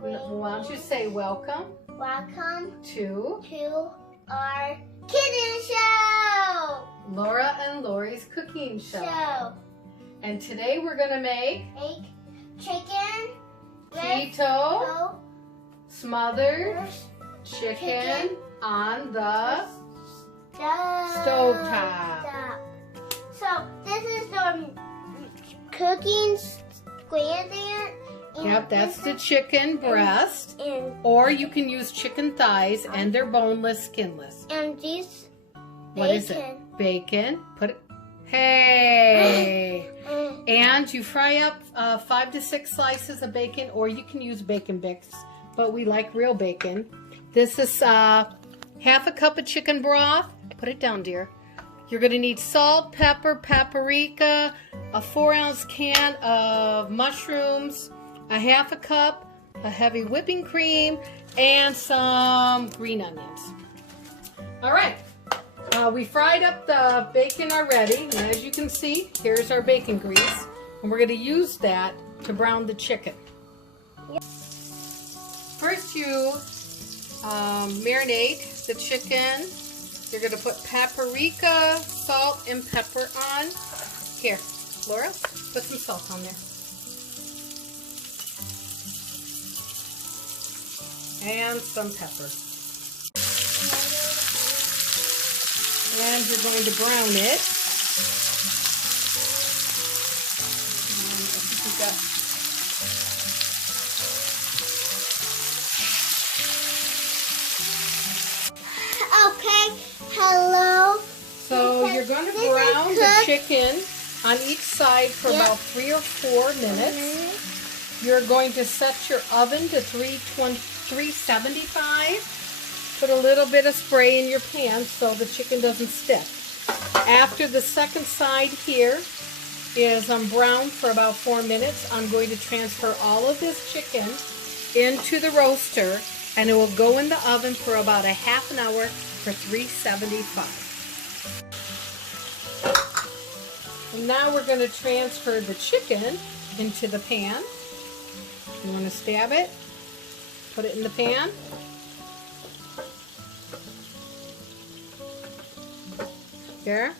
Why don't you say welcome? Welcome to our Keto Show! Laura and Laurie's Cooking Show. And today we're going to make chicken Keto Smothered chicken on the stovetop. So this is the cooking square there. Yep, that's the chicken breast. Or you can use chicken thighs, and they're boneless, skinless. And these What is it? Bacon. Put it. Hey! And you fry up 5 to 6 slices of bacon, or you can use bacon bits, but we like real bacon. This is half a cup of chicken broth. Put it down, dear. You're going to need salt, pepper, paprika, a 4-ounce can of mushrooms, a half a cup of heavy whipping cream, and some green onions. All right. We fried up the bacon already, and as you can see, here's our bacon grease, and we're going to use that to brown the chicken. Yep. First, you marinate the chicken. You're going to put paprika, salt, and pepper on. Here, Laura, put some salt on there. And some pepper. And you're going to brown it. And I think we've got okay, hello. So you're going to brown the chicken on each side for about 3 or 4 minutes. You're going to set your oven to 375. Put a little bit of spray in your pan so the chicken doesn't stick. After the second side here is browned for about 4 minutes, I'm going to transfer all of this chicken into the roaster, and it will go in the oven for about a half an hour for 375. And now we're going to transfer the chicken into the pan. You want to stab it? Put it in the pan. There.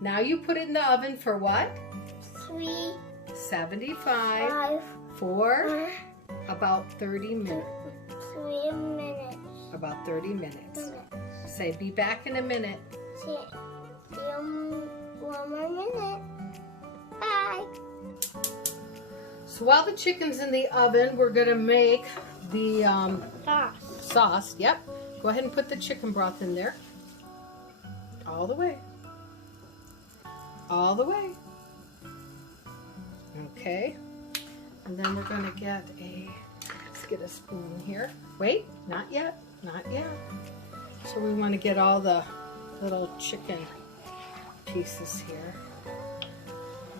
Now you put it in the oven for what? 375 for about 30 minutes. 3 minutes. About 30 minutes. Say, be back in a minute. See 1 more minute. Bye. So while the chicken's in the oven, we're going to make the sauce. Yep. Go ahead and put the chicken broth in there. All the way. All the way. Okay. And then we're going to get let's get a spoon here. Wait, not yet. Not yet. So we want to get all the little chicken pieces here. All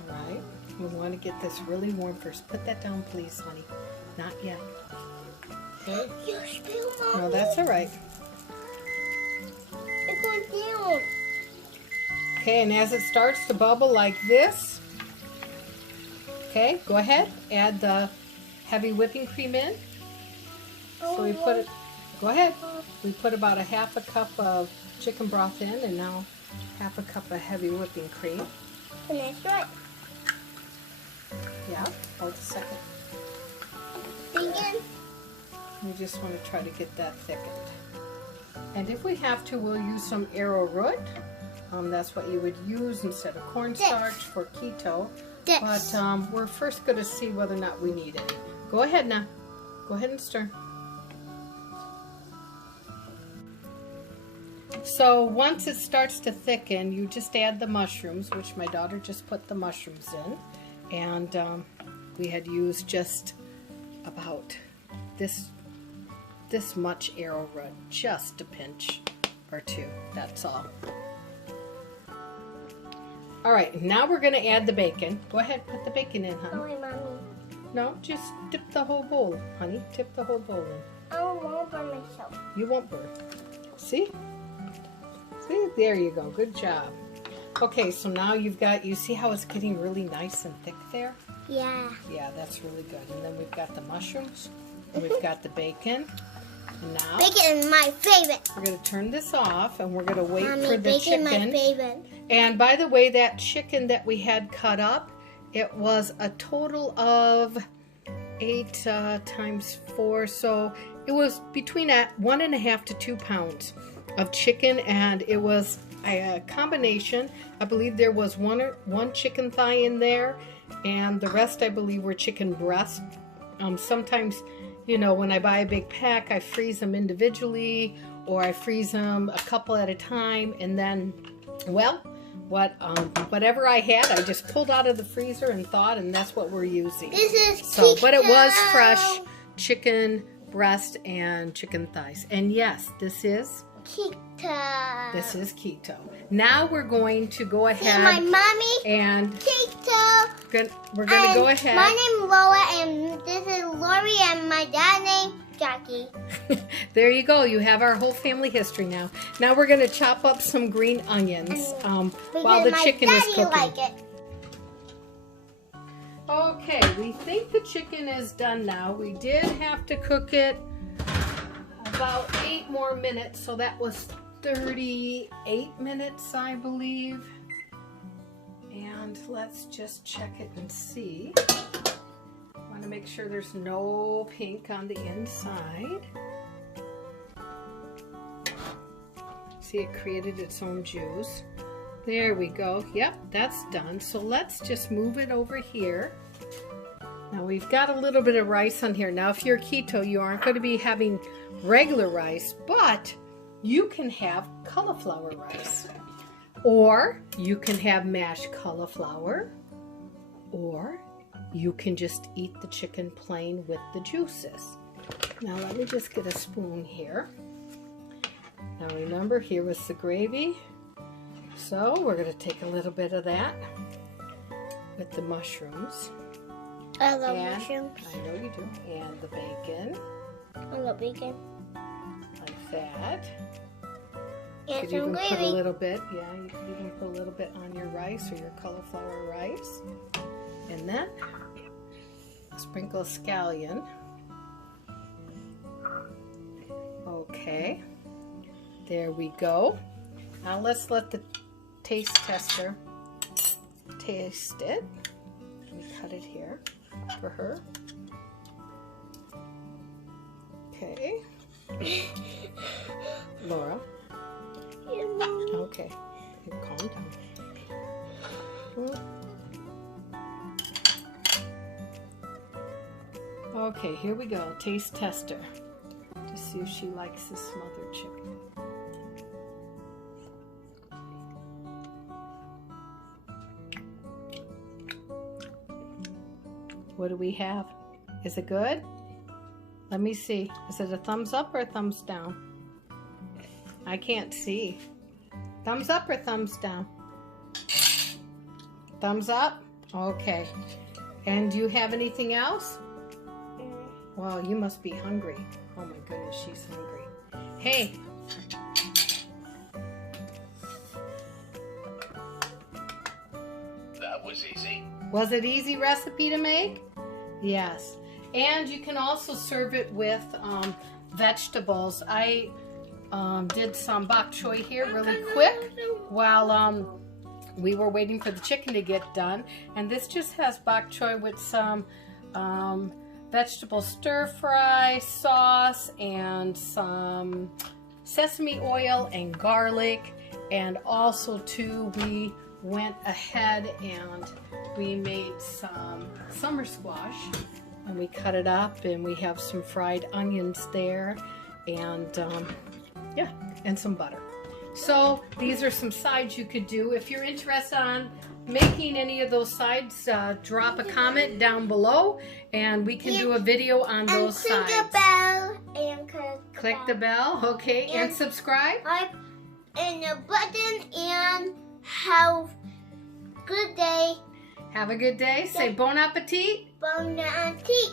right. We want to get this really warm first. Put that down, please, honey. Not yet. Okay. You spilled, Mommy. No, that's all right. It went down. Okay, and as it starts to bubble like this, okay, go ahead. Add the heavy whipping cream in. So we put it, go ahead. We put about a half a cup of chicken broth in, and now half a cup of heavy whipping cream. And that's right. Yeah, hold a second. Begin. We just want to try to get that thickened. And if we have to, we'll use some arrowroot. That's what you would use instead of cornstarch for keto. But we're first going to see whether or not we need any. Go ahead now. Go ahead and stir. So once it starts to thicken, you just add the mushrooms, which my daughter just put the mushrooms in. And we had used just about this much arrowroot, just a pinch or 2, that's all. All right, now we're going to add the bacon. Go ahead, put the bacon in, honey. Sorry, Mommy. No, just dip the whole bowl, honey. Tip the whole bowl in. I won't burn myself. You won't burn. See? See, there you go. Good job. Okay, so now you've got, you see how it's getting really nice and thick there? Yeah. Yeah, that's really good. And then we've got the mushrooms, and we've got the bacon. And now Bacon is my favorite. we're going to turn this off, and we're going to wait Mommy, for the bacon chicken. my favorite. And by the way, that chicken that we had cut up, it was a total of 8 times 4. So it was between 1.5 to 2 pounds of chicken, and it was a combination. I believe there was one chicken thigh in there, and the rest I believe were chicken breast. Sometimes, you know, when I buy a big pack, I freeze them individually, or I freeze them a couple at a time, and then, well, whatever I had, I just pulled out of the freezer and thawed, and that's what we're using. This is So, but it was keto. fresh chicken breast and chicken thighs. And yes, this is Keto. keto. Now we're going to go See my ahead mommy? and Keto. we're going to go ahead. My name's Laura, and this is Laurie, and my dad named Jackie. There you go. You have our whole family history now. Now we're going to chop up some green onions while the chicken is cooking. Like it. Okay, we think the chicken is done now. We did have to cook it about 8 more minutes, so that was 38 minutes, I believe. And let's just check it and see. I want to make sure there's no pink on the inside. See, it created its own juice. There we go. Yep, that's done. So let's just move it over here. Now we've got a little bit of rice on here. Now if you're keto, you aren't going to be having regular rice, but you can have cauliflower rice. Or you can have mashed cauliflower. Or you can just eat the chicken plain with the juices. Now let me just get a spoon here. Now remember, here was the gravy. So we're going to take a little bit of that with the mushrooms. I love mushrooms. I know you do. And the bacon. I love bacon. Like that. And Could some even gravy. put a little bit, yeah, you could even put a little bit on your rice or your cauliflower rice. And then sprinkle a scallion. Okay. There we go. Now let's let the taste tester taste it. Let me cut it here for her. Okay. Laura. Yeah, Mommy. Okay. Calm down. Okay, here we go. Taste tester. To see if she likes the smothered chicken. What do we have? Is it good? Let me see. Is it a thumbs up or a thumbs down? I can't see. Thumbs up or thumbs down? Thumbs up? Okay. And do you have anything else? Well, you must be hungry. Oh my goodness, she's hungry. Hey. That was easy. Was it easy recipe to make? Yes. And you can also serve it with vegetables. I did some bok choy here really quick while we were waiting for the chicken to get done. And this just has bok choy with some vegetable stir fry sauce and some sesame oil and garlic. And also too, we went ahead and we made some summer squash and we cut it up, and we have some fried onions there, and yeah, and some butter. So these are some sides you could do. If you're interested on making any of those sides, drop a comment down below and we can do a video on those sides. Click the bell and click the bell, okay, and subscribe. And the button, and have a good day. Have a good day. Say bon appetit. Bon appetit.